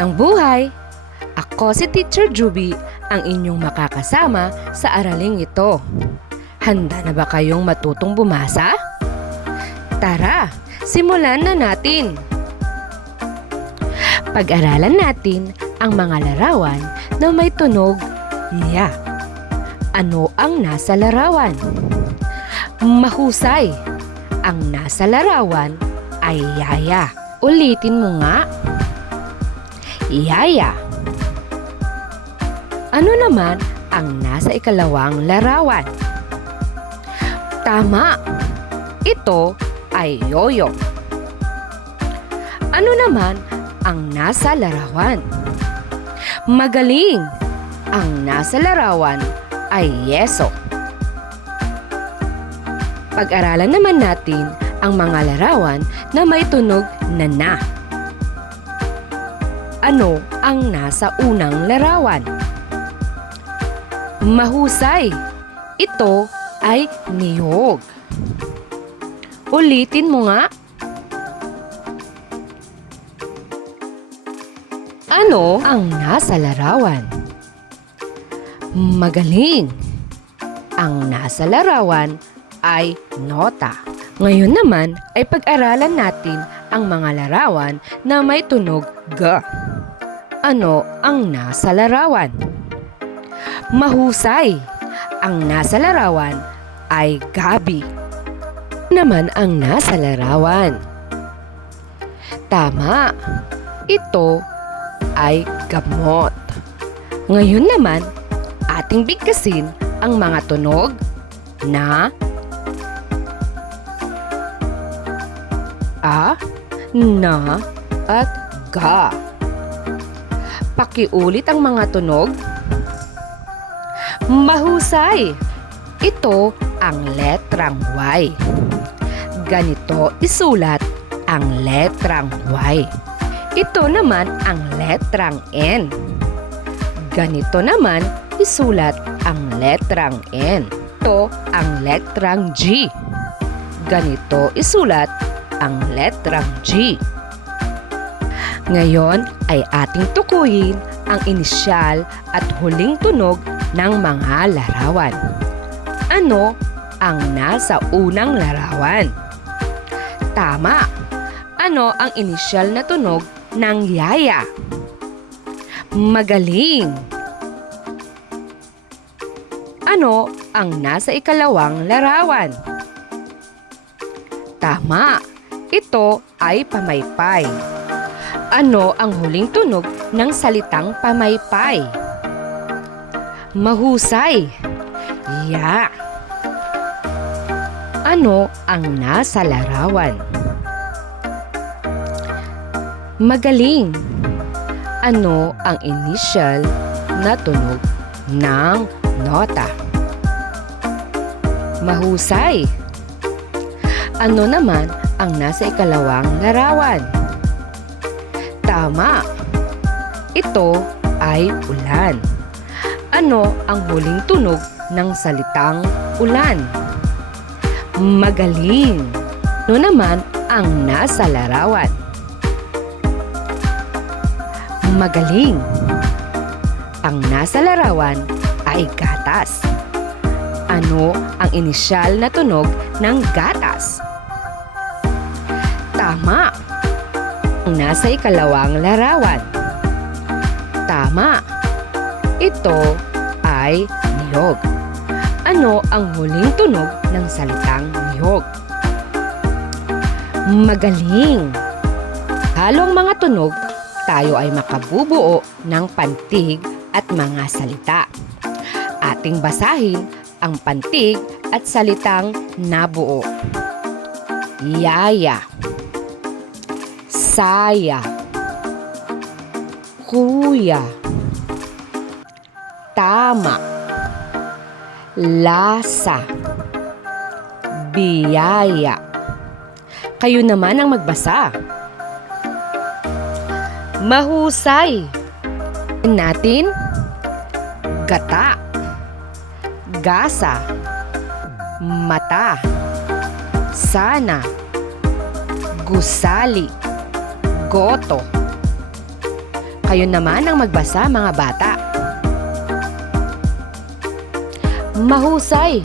Magandang buhay! Ako si Teacher Juby, ang inyong makakasama sa araling ito. Handa na ba kayong matutong bumasa? Tara, simulan na natin! Pag-aralan natin ang mga larawan na may tunog ya. Ano ang nasa larawan? Mahusay! Ang nasa larawan ay yaya. Ulitin mo nga. Yaya. Ano naman ang nasa ikalawang larawan? Tama! Ito ay yoyo. Ano naman ang nasa larawan? Magaling! Ang nasa larawan ay yeso. Pag-aralan naman natin ang mga larawan na may tunog na. Ano ang nasa unang larawan? Mahusay! Ito ay niyog. Ulitin mo nga. Ano ang nasa larawan? Magaling! Ang nasa larawan ay nota. Ngayon naman ay pag-aralan natin ang mga larawan na may tunog ga. Ano ang nasa larawan? Mahusay! Ang nasa larawan ay gabi. Naman ang nasa larawan? Tama! Ito ay gamot. Ngayon naman, ating bigkasin ang mga tunog na a, na, at ga. Pakiulit ang mga tunog. Mahusay! Ito ang letrang Y. Ganito isulat ang letrang Y. Ito naman ang letrang N. Ganito naman isulat ang letrang N. Ito ang letrang G. Ganito isulat ang letrang G. Ngayon ay ating tukuyin ang inisyal at huling tunog ng mga larawan. Ano ang nasa unang larawan? Tama! Ano ang inisyal na tunog ng yaya? Magaling! Ano ang nasa ikalawang larawan? Tama! Ito ay pamaypay. Ano ang huling tunog ng salitang pamaypay? Mahusay! Ya! Ano ang nasa larawan? Magaling! Ano ang initial na tunog ng nota? Mahusay! Ano naman ang nasa ikalawang larawan? Tama! Ito ay ulan. Ano ang huling tunog ng salitang ulan? Magaling! Ano naman ang nasa larawan? Magaling! Ang nasa larawan ay gatas. Ano ang inisyal na tunog ng gatas? Tama! Ang nasa ikalawang larawan. Tama! Ito ay niyog. Ano ang huling tunog ng salitang niyog? Magaling! Halo ang mga tunog, tayo ay makabubuo ng pantig at mga salita. Ating basahin ang pantig at salitang nabuo. Yaya, saya, kuya, tama, lasa, biyaya. Kayo naman ang magbasa. Mahusay! Natin, gata, gasa, mata, sana, gusali, goto. Kayo naman ang magbasa, mga bata. Mahusay!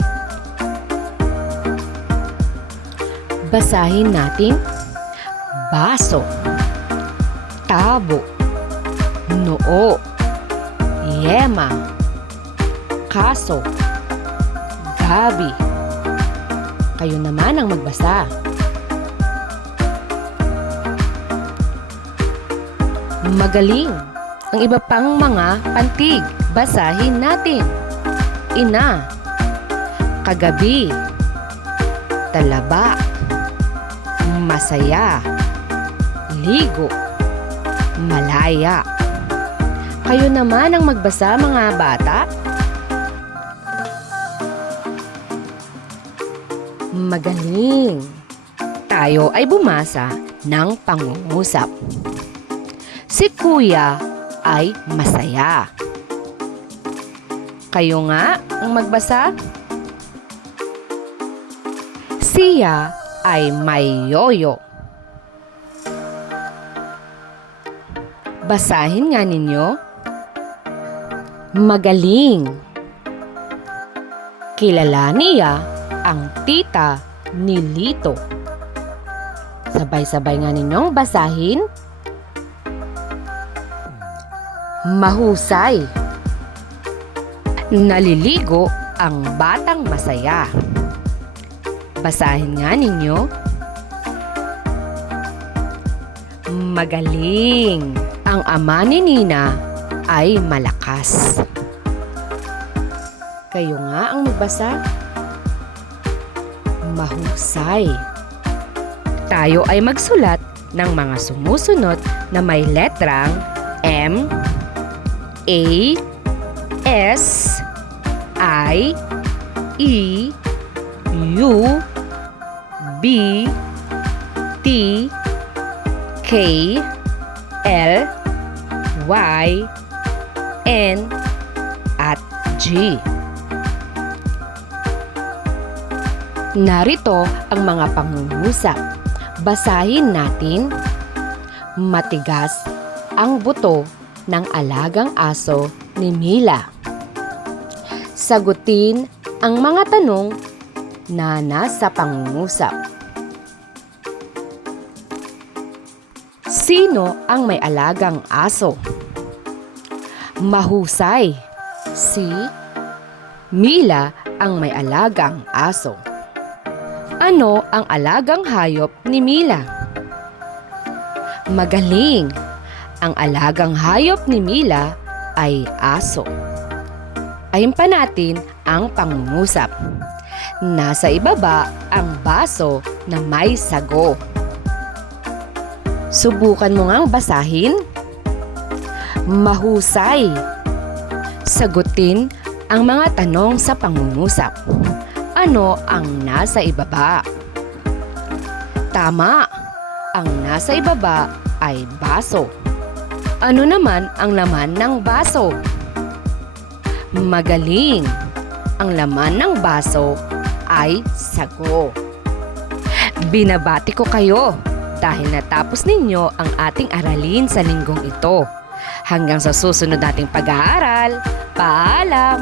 Basahin natin. Baso, tabo, noo, yema, kaso, gabi. Kayo naman ang magbasa. Magaling! Ang iba pang mga pantig, basahin natin. Ina, kagabi, talaba, masaya, ligo, malaya. Kayo naman ang magbasa, mga bata. Magaling! Tayo ay bumasa ng pangungusap. Si Kuya ay masaya. Kayo nga ang magbasa. Siya ay may yoyo. Basahin nga ninyo. Magaling! Kilala niya ang tita ni Lito. Sabay-sabay nga ninyong basahin. Mahusay! Naliligo ang batang masaya. Basahin nga ninyo. Magaling! Ang ama ni Nina ay malakas. Kayo nga ang magbasa. Mahusay! Tayo ay magsulat ng mga sumusunod na may letrang M, A, S, I, E, U, B, T, K, L, Y, N, at G. Narito ang mga pangungusap. Basahin natin. Matigas ang buto ng alagang aso ni Mila. Sagutin ang mga tanong na nasa pangungusap. Sino ang may alagang aso? Mahusay! Si Mila ang may alagang aso. Ano ang alagang hayop ni Mila? Magaling! Ang alagang hayop ni Mila ay aso. Ayon pa natin ang pangungusap. Nasa ibaba ang baso na may sago. Subukan mo ngang basahin. Mahusay! Sagutin ang mga tanong sa pangungusap. Ano ang nasa ibaba? Tama! Ang nasa ibaba ay baso. Ano naman ang laman ng baso? Magaling! Ang laman ng baso ay sago. Binabati ko kayo dahil natapos ninyo ang ating aralin sa linggong ito. Hanggang sa susunod nating pag-aaral, paalam!